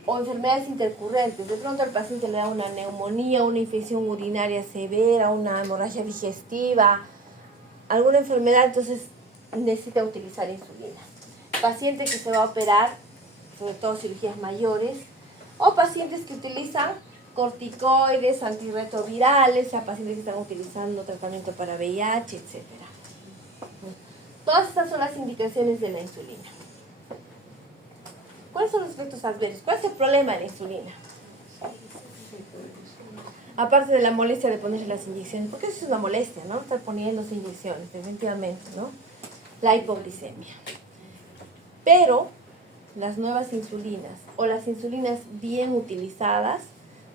o enfermedades intercurrentes. De pronto al paciente le da una neumonía, una infección urinaria severa, una hemorragia digestiva, alguna enfermedad, entonces necesita utilizar insulina. Paciente que se va a operar, sobre todo cirugías mayores, o pacientes que utilizan corticoides, antirretrovirales, o pacientes que están utilizando tratamiento para VIH, etc. Todas estas son las indicaciones de la insulina. ¿Cuáles son los efectos adversos? ¿Cuál es el problema de la insulina? Aparte de la molestia de ponerse las inyecciones, porque eso es una molestia, ¿no? Estar poniéndose inyecciones, definitivamente, ¿no? La hipoglicemia. Pero las nuevas insulinas o las insulinas bien utilizadas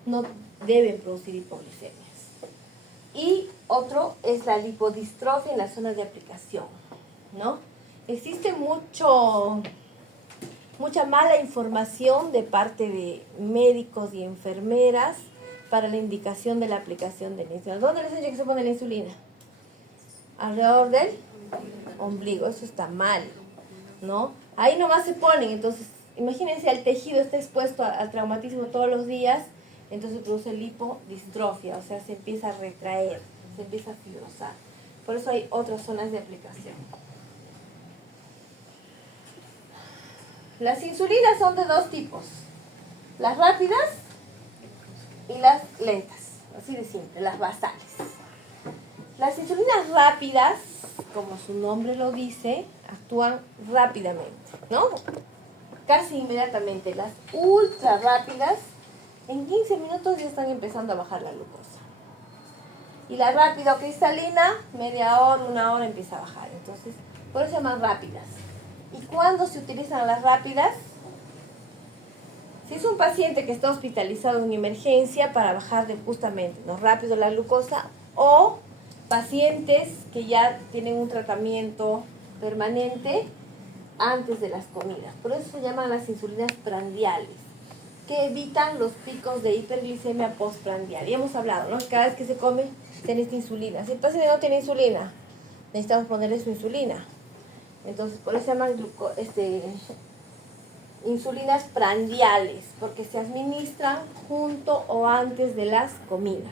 no deben producir hipoglicemias. Y otro es la lipodistrofia en la zona de aplicación, ¿no? Existe mucha mala información de parte de médicos y enfermeras para la indicación de la aplicación de la insulina. ¿Dónde les han dicho que se pone la insulina? Alrededor del ombligo. Eso está mal, ¿no? Ahí nomás se ponen. Entonces, imagínense, el tejido está expuesto al traumatismo todos los días, entonces produce lipodistrofia, o sea, se empieza a retraer, se empieza a fibrosar. Por eso hay otras zonas de aplicación. Las insulinas son de dos tipos, las rápidas y las lentas, así de simple, las basales. Las insulinas rápidas, como su nombre lo dice, actúan rápidamente, ¿no? Casi inmediatamente. Las ultra rápidas, en 15 minutos ya están empezando a bajar la glucosa. Y la rápida o cristalina, media hora, una hora empieza a bajar. Entonces, por eso se llaman rápidas. ¿Y cuándo se utilizan las rápidas? Si es un paciente que está hospitalizado en emergencia para bajar justamente, ¿no?, rápido la glucosa, o pacientes que ya tienen un tratamiento permanente antes de las comidas. Por eso se llaman las insulinas prandiales, que evitan los picos de hiperglicemia postprandial. Y hemos hablado, ¿no?, cada vez que se come se necesita insulina. Si el paciente no tiene insulina, necesitamos ponerle su insulina. Entonces, por eso se llaman insulinas prandiales, porque se administran junto o antes de las comidas.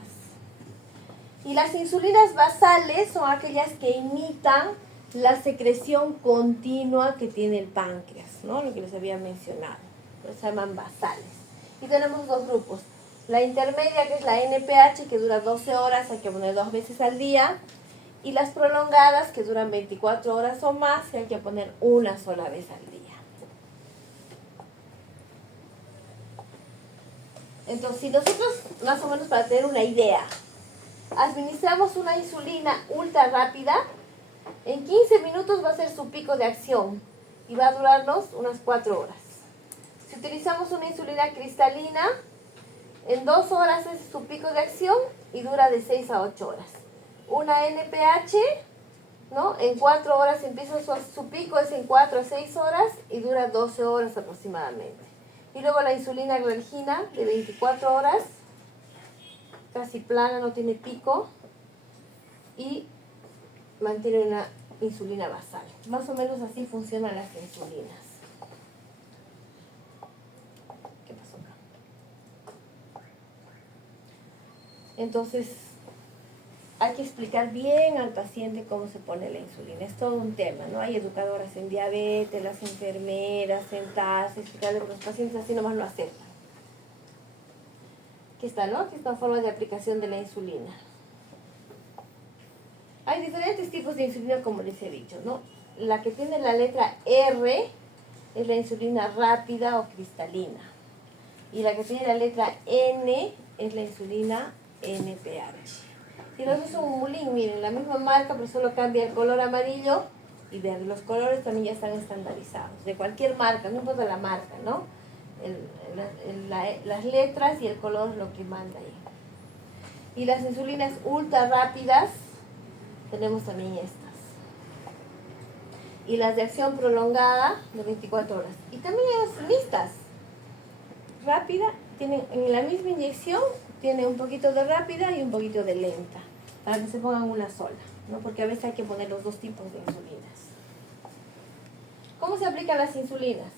Y las insulinas basales son aquellas que imitan la secreción continua que tiene el páncreas, ¿no?, lo que les había mencionado. Por eso se llaman basales. Y tenemos dos grupos. La intermedia, que es la NPH, que dura 12 horas, hay que poner 2 veces al día. Y las prolongadas, que duran 24 horas o más, se hay que poner una sola vez al día. Entonces, si nosotros, más o menos para tener una idea, administramos una insulina ultra rápida, en 15 minutos va a ser su pico de acción y va a durarnos unas 4 horas. Si utilizamos una insulina cristalina, en 2 horas es su pico de acción y dura de 6 a 8 horas. Una NPH, ¿no? En 4 horas empieza su pico, es en 4 a 6 horas y dura 12 horas aproximadamente. Y luego la insulina glargina de 24 horas, casi plana, no tiene pico y mantiene una insulina basal. Más o menos así funcionan las insulinas. ¿Qué pasó acá? Entonces, hay que explicar bien al paciente cómo se pone la insulina. Es todo un tema, ¿no? Hay educadoras en diabetes, las enfermeras, sentarse, explicarle a los pacientes, así nomás lo aceptan. Aquí está, ¿no? Aquí está la forma de aplicación de la insulina. Hay diferentes tipos de insulina, como les he dicho, ¿no? La que tiene la letra R es la insulina rápida o cristalina. Y la que tiene la letra N es la insulina NPH. Y los dos son un mulín, miren, la misma marca, pero solo cambia el color amarillo y verde. Los colores también ya están estandarizados, de cualquier marca, no importa la marca, ¿no? Las letras y el color es lo que manda ahí. Y las insulinas ultra rápidas, tenemos también estas. Y las de acción prolongada, de 24 horas. Y también hay las mixtas. Rápida, tienen en la misma inyección, tiene un poquito de rápida y un poquito de lenta, para que se pongan una sola, ¿no? Porque a veces hay que poner los dos tipos de insulinas. ¿Cómo se aplican las insulinas?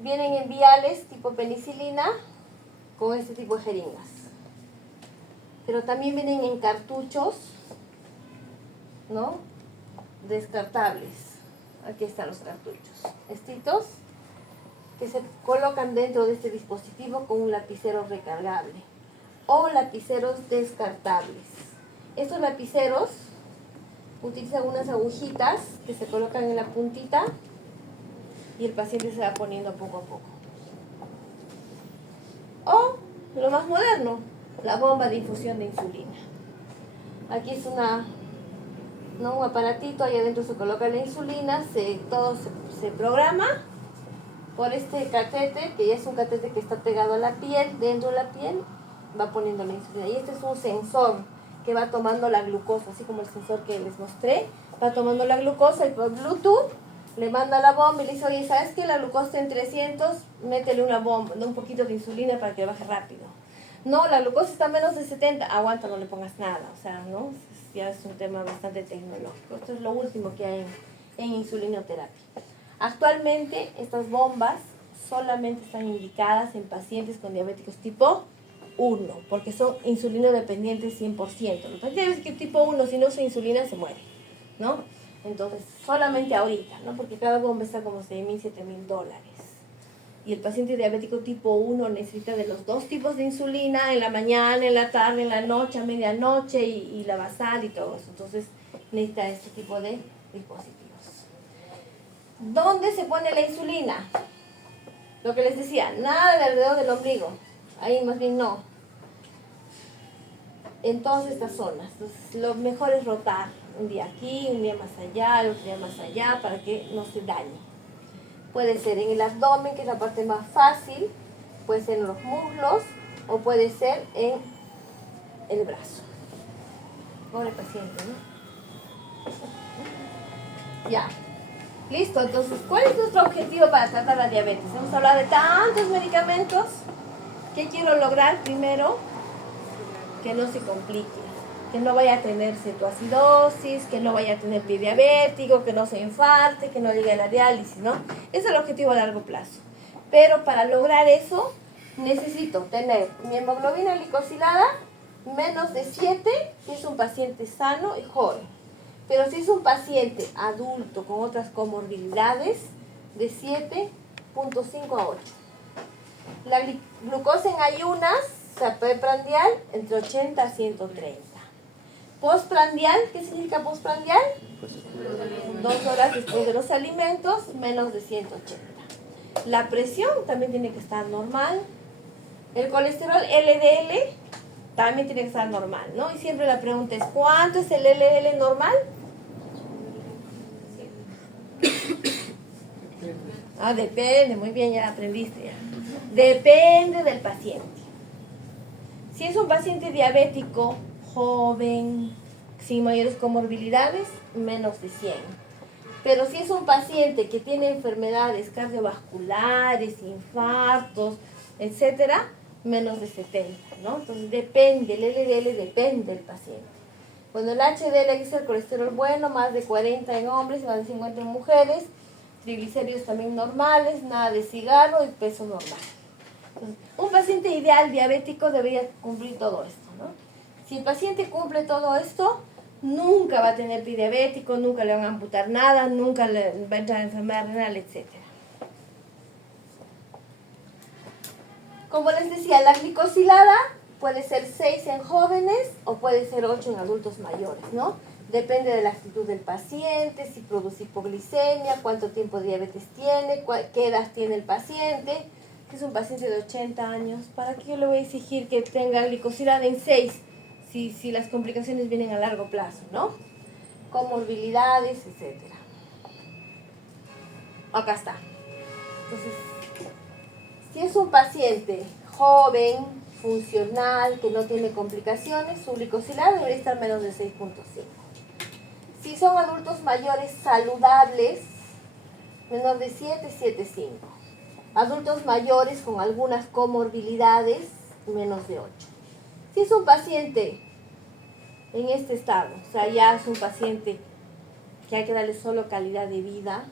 Vienen en viales tipo penicilina con este tipo de jeringas. Pero también vienen en cartuchos, ¿no? Descartables. Aquí están los cartuchos. Estos que se colocan dentro de este dispositivo con un lapicero recargable o lapiceros descartables. Estos lapiceros utilizan unas agujitas que se colocan en la puntita y el paciente se va poniendo poco a poco. O lo más moderno, la bomba de infusión de insulina. Aquí es un aparatito, ahí adentro se coloca la insulina, todo se programa por este catéter, que ya es un catéter que está pegado a la piel, dentro de la piel va poniendo la insulina. Y este es un sensor que va tomando la glucosa, así como el sensor que les mostré, va tomando la glucosa y por Bluetooth le manda la bomba y le dice, oye, ¿sabes que la glucosa está en 300? Métele una bomba, un poquito de insulina para que baje rápido. No, la glucosa está a menos de 70, aguanta, no le pongas nada, o sea, ¿no? Ya es un tema bastante tecnológico. Esto es lo último que hay en insulinoterapia. Actualmente estas bombas solamente están indicadas en pacientes con diabéticos tipo 1, porque son insulinodependientes 100%. Los pacientes diabéticos tipo 1, si no usa insulina, se muere, ¿no? Entonces, solamente ahorita, ¿no? Porque cada bomba está como $6,000, $7,000. Y el paciente diabético tipo 1 necesita de los dos tipos de insulina, en la mañana, en la tarde, en la noche, a medianoche, y la basal y todo eso. Entonces, necesita este tipo de dispositivos. ¿Dónde se pone la insulina? Lo que les decía, nada de alrededor del ombligo. Ahí más bien no. En todas estas zonas. Entonces, lo mejor es rotar. Un día aquí, un día más allá, otro día más allá, para que no se dañe. Puede ser en el abdomen, que es la parte más fácil. Puede ser en los muslos o puede ser en el brazo. Pobre paciente, ¿no? Ya. Listo, entonces, ¿cuál es nuestro objetivo para tratar la diabetes? Hemos hablado de tantos medicamentos. ¿Qué quiero lograr? Primero, que no se complique, que no vaya a tener cetoacidosis, que no vaya a tener pie diabético, que no se infarte, que no llegue a la diálisis, ¿no? Ese es el objetivo a largo plazo. Pero para lograr eso, necesito tener mi hemoglobina glicosilada menos de 7, si es un paciente sano y joven. Pero si es un paciente adulto con otras comorbilidades, de 7.5 a 8. La glucosa en ayunas, o sea, preprandial, entre 80 a 130. Postprandial, ¿qué significa postprandial? 2 horas después de los alimentos, menos de 180. La presión también tiene que estar normal. El colesterol LDL también tiene que estar normal, ¿no? Y siempre la pregunta es, ¿cuánto es el LDL normal? Depende, muy bien, ya aprendiste ya. Depende del paciente. Si es un paciente diabético, joven, sin mayores comorbilidades, menos de 100. Pero si es un paciente que tiene enfermedades cardiovasculares, infartos, etcétera, menos de 70, ¿no? Entonces depende, el LDL depende del paciente. Bueno, el HDL, que es el colesterol bueno, más de 40 en hombres y más de 50 en mujeres, triglicéridos también normales, nada de cigarro y peso normal. Entonces, un paciente ideal diabético debería cumplir todo esto, ¿no? Si el paciente cumple todo esto, nunca va a tener prediabético, nunca le van a amputar nada, nunca le va a entrar enfermedad renal, etc. Como les decía, la glicosilada puede ser 6 en jóvenes o puede ser 8 en adultos mayores, ¿no? Depende de la actitud del paciente, si produce hipoglicemia, cuánto tiempo de diabetes tiene, qué edad tiene el paciente. Si es un paciente de 80 años, ¿para qué yo le voy a exigir que tenga glicosilada en 6 si las complicaciones vienen a largo plazo, ¿no? Comorbilidades, etc. Acá está. Entonces, si es un paciente joven, funcional, que no tiene complicaciones, su glicosilada debería estar menos de 6.5. Si son adultos mayores saludables, menor de 7, 7.5. Adultos mayores con algunas comorbilidades, menos de 8. Si es un paciente en este estado, o sea, ya es un paciente que hay que darle solo calidad de vida,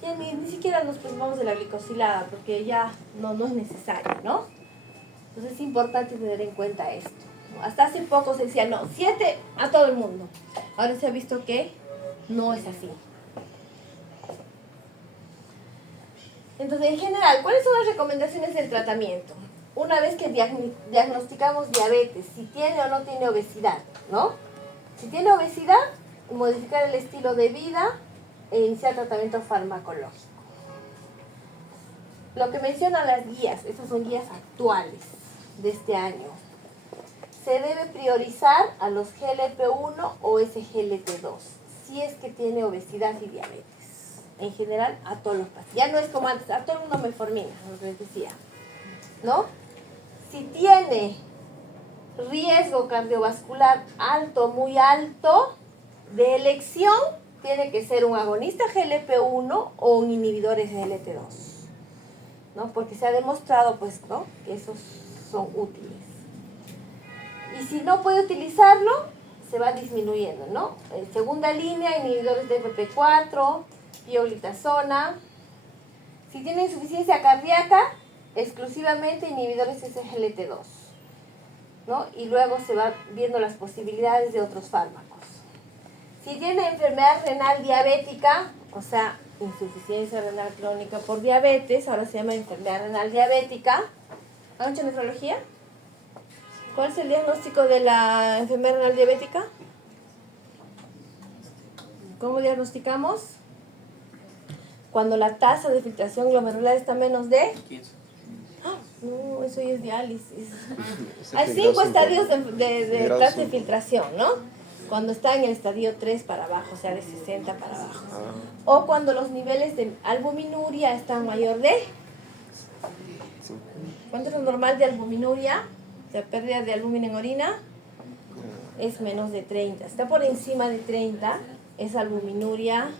ya ni siquiera nos preocupamos de la glicosilada, porque ya no es necesario, ¿no? Entonces es importante tener en cuenta esto. Hasta hace poco se decía, no, 7 a todo el mundo. Ahora se ha visto que no es así. Entonces, en general, ¿cuáles son las recomendaciones del tratamiento? Una vez que diagnosticamos diabetes, si tiene o no tiene obesidad, ¿no? Si tiene obesidad, modificar el estilo de vida e iniciar tratamiento farmacológico. Lo que mencionan las guías, estas son guías actuales de este año. Se debe priorizar a los GLP-1 o SGLT2, si es que tiene obesidad y diabetes. En general, a todos los pacientes. Ya no es como antes, a todo el mundo metformina, lo que les decía, ¿no? Si tiene riesgo cardiovascular alto, muy alto, de elección, tiene que ser un agonista GLP-1 o un inhibidor SGLT2, ¿no? Porque se ha demostrado, pues, ¿no?, que esos son útiles. Y si no puede utilizarlo, se va disminuyendo, ¿no? En segunda línea, inhibidores de FP4, pioglitazona. Si tiene insuficiencia cardíaca, exclusivamente inhibidores SGLT2, ¿no? Y luego se va viendo las posibilidades de otros fármacos. Si tiene enfermedad renal diabética, o sea, insuficiencia renal crónica por diabetes, ahora se llama enfermedad renal diabética. ¿Han hecho nefrología? ¿Cuál es el diagnóstico de la enfermedad renal diabética? ¿Cómo diagnosticamos? Cuando la tasa de filtración glomerular está menos de 15. No, eso ya es diálisis. Hay 5 estadios de tasa de filtración, ¿no? Cuando está en el estadio 3 para abajo, o sea, de 60 para abajo. O cuando los niveles de albuminuria están mayor de... ¿Cuánto es lo normal de albuminuria? O sea, pérdida de albúmina en orina es menos de 30. Está por encima de 30, es albuminuria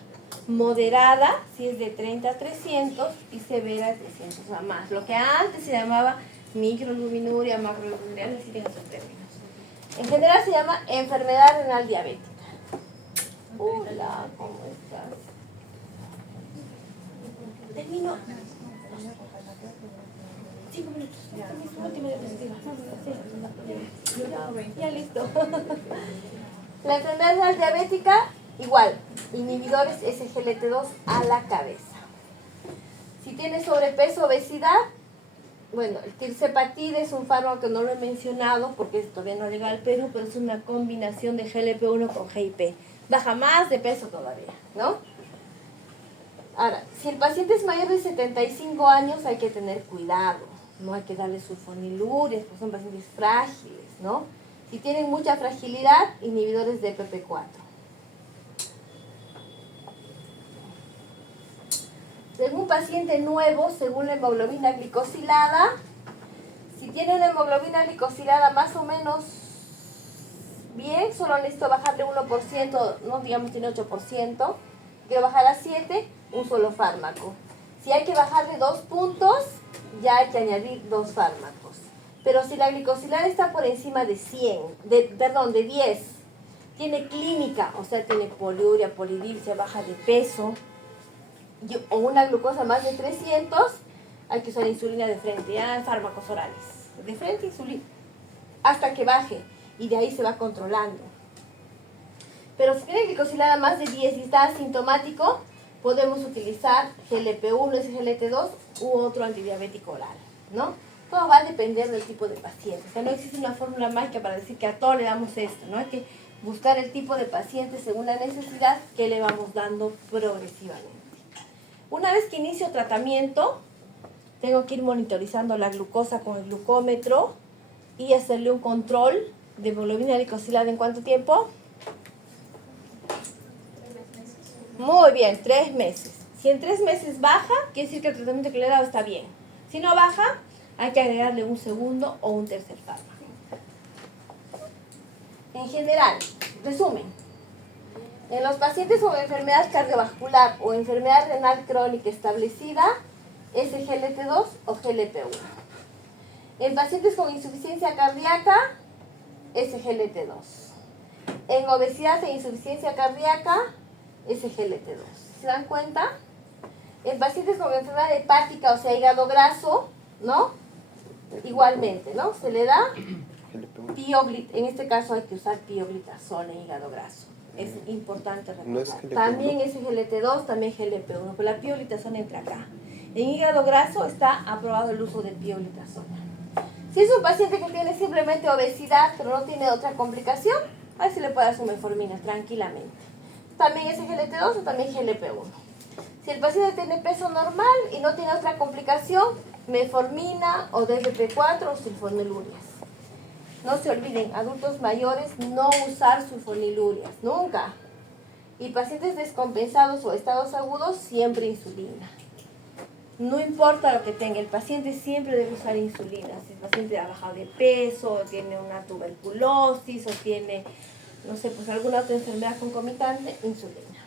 moderada, si es de 30 a 300, y severa de 300 o más. Lo que antes se llamaba microalbuminuria, macroalbuminuria, no existen esos términos. En general se llama enfermedad renal diabética. Hola, ¿cómo estás? Termino. 5 minutos. Esta es mi última diapositiva. Ya listo. La enfermedad renal diabética, igual, inhibidores SGLT2 a la cabeza. Si tiene sobrepeso, obesidad, Bueno, el tirzepatide es un fármaco que no lo he mencionado porque todavía no llega al Perú, pero es una combinación de GLP-1 con GIP. Baja más de peso todavía, ¿no? Ahora, si el paciente es mayor de 75 años hay que tener cuidado. No hay que darle sulfonilurias, porque son pacientes frágiles, ¿no? Si tienen mucha fragilidad, inhibidores de PP4. En un paciente nuevo, según la hemoglobina glicosilada, si tiene una hemoglobina glicosilada más o menos bien, solo necesito bajarle 1%, no digamos tiene 8%, quiero bajar a 7, un solo fármaco. Si hay que bajarle 2 puntos, ya hay que añadir 2 fármacos. Pero si la glicosilada está por encima de 10, tiene clínica, o sea, tiene poliuria, polidipsia, baja de peso, o una glucosa más de 300, hay que usar insulina de frente, fármacos orales, de frente insulina, hasta que baje, y de ahí se va controlando. Pero si tiene glicosilada más de 10 y está asintomático, podemos utilizar GLP-1, SGLT2 u otro antidiabético oral, ¿no? Todo va a depender del tipo de paciente. O sea, no existe una fórmula mágica para decir que a todos le damos esto, ¿no? Hay que buscar el tipo de paciente según la necesidad que le vamos dando progresivamente. Una vez que inicio tratamiento, tengo que ir monitorizando la glucosa con el glucómetro y hacerle un control de hemoglobina glicosilada. ¿En cuánto tiempo? Muy bien, 3 meses. Si en 3 meses baja, quiere decir que el tratamiento que le he dado está bien. Si no baja, hay que agregarle un segundo o un tercer fármaco. En general, resumen, en los pacientes con enfermedad cardiovascular o enfermedad renal crónica establecida, SGLT2 o GLP-1. En pacientes con insuficiencia cardíaca, SGLT2. En obesidad e insuficiencia cardíaca, SGLT2. ¿Se dan cuenta? En pacientes con enfermedad hepática, o sea, hígado graso, ¿no? Igualmente, ¿no? Se le da en este caso hay que usar pioglitazol en hígado graso. Es importante recordar. ¿No es GLP-1? También es GLT2, también GLP-1, pero la pioglitazol entra acá. En hígado graso está aprobado el uso de pioglitazol. Si es un paciente que tiene simplemente obesidad, pero no tiene otra complicación, ahí se le puede dar su metformina tranquilamente. También es GLT2 o también GLP-1. Si el paciente tiene peso normal y no tiene otra complicación, metformina o DPP4 o sulfonilurias. No se olviden, adultos mayores, no usar sulfonilurias, nunca. Y pacientes descompensados o estados agudos, siempre insulina. No importa lo que tenga, el paciente siempre debe usar insulina. Si el paciente ha bajado de peso, o tiene una tuberculosis, o tiene, no sé, pues alguna otra enfermedad concomitante, insulina.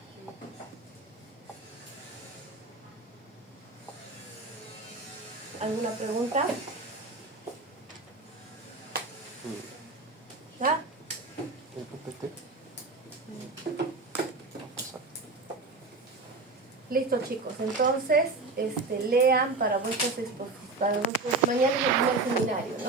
¿Alguna pregunta? ¿Ya? ¿El PPT? Listo, chicos. Entonces, lean para vuestros mañana es el primer seminario, ¿no?